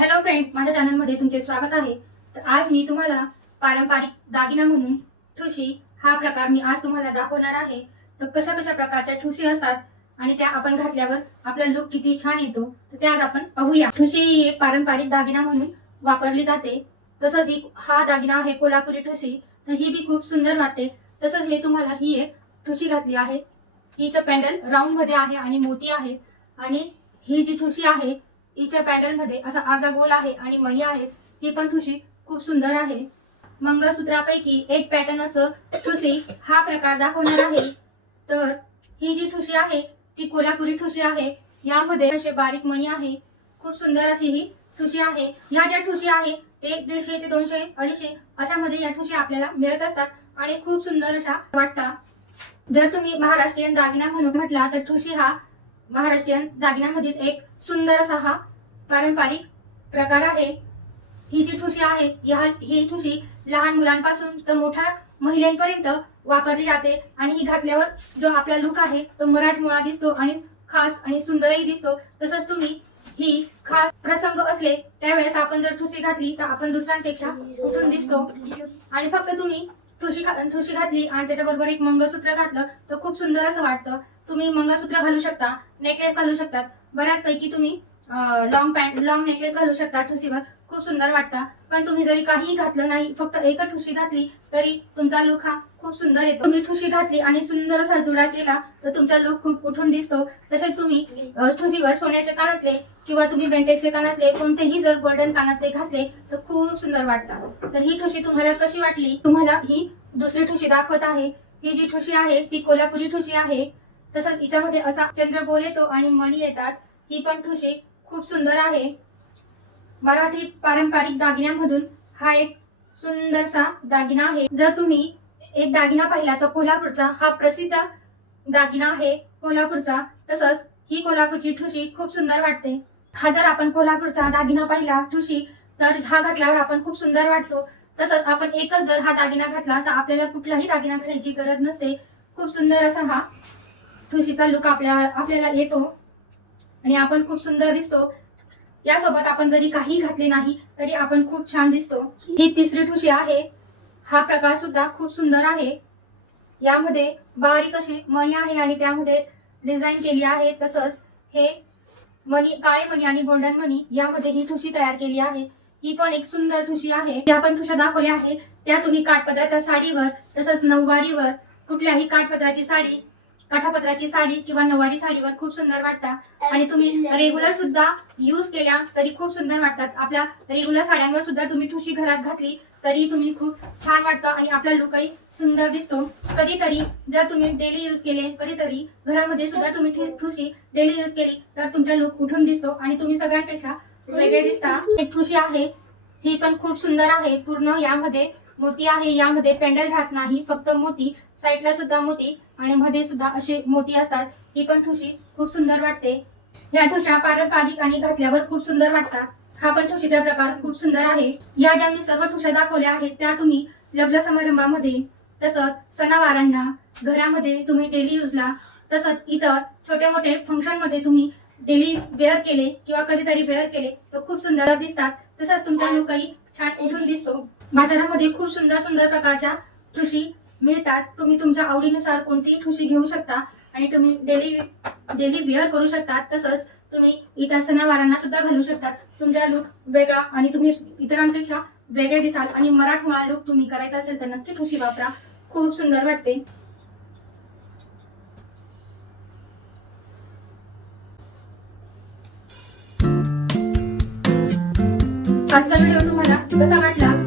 Hello friend माझ्या चॅनलमध्ये तुमचे स्वागत आहे. तर आज मी तुम्हाला पारंपरिक दागिना म्हणून ठुशी हा प्रकार मी आज तुम्हाला दाखवणार आहे. तर कशा कशा प्रकारच्या ठुशी असतात आणि त्या आपण घातल्यावर आपला लुक किती छान येतो तर त्या आज आपण पाहूया. ठुशी ही एक पारंपरिक दागिना म्हणून वापरली जाते. तसंच ही हा दागिना आहे कोल्हापुरी ठुशी तर ही बी खूप सुंदर वाटते. तसंच मी तुम्हाला ही एक ठुशी घातली आहे. हिचं पॅन्डल राऊंडमध्ये आहे आणि मोती आहे. आणि ही जी ठुशी आहे हिच्या पॅटर्नमध्ये असा अर्धा गोल आहे आणि मणी आहेत ही पण ठुशी खूप सुंदर आहे. मंगळसूत्रापैकी एक पॅटर्न असं ठुशी हा प्रकार दाखवणार आहे. तर ही जी ठुशी आहे ती कोल्हापुरी ठुशी आहे. यामध्ये असे बारीक मणी आहे. खूप सुंदर अशी ही ठुशी आहे. ह्या ज्या ठुशी आहे ते दीडशे ते दोनशे अडीचशे अशामध्ये या ठुशी आपल्याला मिळत असतात आणि खूप सुंदर अशा वाटतात. जर तुम्ही महाराष्ट्रीयन दागिना म्हणून म्हटला तर ठुशी हा महाराष्ट्रीयन दागिन्यामधील एक सुंदर असा हा पारंपरिक प्रकार आहे. ही जी ठुशी आहे ही ठुशी लहान मुलांपासून तर मोठ्या महिलांपर्यंत वापरली जाते आणि ही घातल्यावर जो आपला लुक आहे तो मराठमोळा दिसतो आणि खास आणि सुंदरही दिसतो. तसंच तुम्ही ही खास प्रसंग असले त्यावेळेस आपण जर ठुशी घातली तर आपण दुसऱ्यांपेक्षा उठून दिसतो. आणि फक्त तुम्ही ठुशी ठुशी घातली आणि त्याच्याबरोबर एक मंगळसूत्र घातलं तर खूप सुंदर असं वाटतं. तुम्ही मंगळसूत्र घालू शकता नेकलेस घालू शकतात. बऱ्याचपैकी तुम्ही लॉंग पॅन्ट लॉंग नेकलेस घालू शकता ठुसीवर. खूप सुंदर वाटता. पण तुम्ही जरी काहीही घातलं नाही फक्त एकच ठुशी घातली तरी तुमचा लुक हा खूप सुंदर येतो. तुम्ही ठुशी घातली आणि सुंदर असा जुडा केला तर तुमचा लुक खूप उठून दिसतो. तसेच तुम्ही ठुशीवर सोन्याचे कानातले किंवा तुम्ही बेंटेक्सचे कानातले कोणतेही जर गोल्डन कानातले घातले तर खूप सुंदर वाटतात तर ही ठुशी तुम्हाला कशी वाटली? तुम्हाला ही दुसरी ठुशी दाखवत आहे. ही जी ठुशी आहे ती कोल्हापुरी ठुशी आहे. तसंच हिच्यामध्ये असा चंद्रगोल येतो आणि मणी येतात. ही पण ठुशी खूप सुंदर आहे. मराठी पारंपरिक दागिन्यांमधून हा एक सुंदरसा दागिना आहे. जर तुम्ही एक दागिना पाहिला तर कोल्हापूरचा हा प्रसिद्ध दागिना आहे कोल्हापूरचा. तसंच ही कोल्हापूरची ठुशी खूप सुंदर वाटते. हा जर आपण कोल्हापूरचा दागिना पाहिला ठुशी तर हा घातल्यावर आपण खूप सुंदर वाटतो. तसंच आपण एकच जर हा दागिना घातला तर आपल्याला कुठलाही दागिना घालायची गरज नसते. खूप सुंदर असा हा ठुशीचा लुक आपल्या आपल्याला येतो. आणि आपण खूप सुंदर दिसतो. यासोबत आपण जरी काही घातले नाही तरी आपण खूप छान दिसतो. ही तिसरी ठुशी आहे. हा प्रकार सुद्धा खूप सुंदर आहे. यामध्ये बारीक असे मणी आहे आणि त्यामध्ये डिझाईन केली आहे. तसंच हे मणी काळे मणी आणि गोल्डन मणी यामध्ये ही ठुशी तयार केली आहे. ही पण एक सुंदर ठुशी आहे. ज्या पण ठुशा दाखवल्या आहे त्या तुम्ही काठपदराच्या साडीवर तसंच नऊवारीवर कुठल्याही काठपदराची साडी काठापत्राची साडी किंवा नऊवारी साडीवर खूप सुंदर वाटतात. आणि तुम्ही रेग्युलर सुद्धा युज केल्या तरी खूप सुंदर वाटतात. आपल्या रेग्युलर साड्यांवर सुद्धा तुम्ही ठुशी घरात घातली तरी तुम्ही खूप छान वाटतं आणि आपला लुकही सुंदर दिसतो. कधीतरी जर तुम्ही डेली यूज केले कधीतरी घरामध्ये सुद्धा तुम्ही ठुशी डेली यूज केली तर तुमचा लुक उठून दिसतो आणि तुम्ही सगळ्यांपेक्षा वेगळे दिसता. एक ठुशी आहे ही पण खूप सुंदर आहे. पूर्ण यामध्ये मोती आहे यामध्ये पेंडल राहत नाही फक्त मोती साईडला सुद्धा मोती आणि मध्ये सुद्धा असे मोती असतात. ही पण ठुशी खूप सुंदर वाटते. या ठुशा पारंपरिक आणि घातल्यावर खूप सुंदर वाटतात. हा पण ठुशीचा प्रकार खूप सुंदर आहे. या ज्या मी सर्व ठुशा दाखवल्या आहेत त्या तुम्ही लग्न समारंभामध्ये तसंच सणावारांना घरामध्ये तुम्ही डेली युजला तसंच इतर छोटे मोठे फंक्शनमध्ये तुम्ही डेली वेअर केले किंवा कधीतरी वेअर केले तर खूप सुंदर दिसतात. तसंच तुमचा लुकही छान उठून दिसतो. बाजारामध्ये खूप सुंदर सुंदर प्रकारच्या ठुशी मिळतात. तुम्ही तुमच्या आवडीनुसार कोणतीही ठुशी घेऊ शकता आणि तुम्ही डेली डेली वेअर करू शकता. तसंच तुम्ही इतर सणावारांना सुद्धा घालू शकतात तुमचा लुक वेगळा आणि तुम्ही इतरांपेक्षा वेगळे दिसाल आणि मराठमोळा लुक तुम्ही करायचा असेल तर नक्की ठुशी वापरा. खूप सुंदर वाटते. आजचा व्हिडिओ तुम्हाला कसा वाटला?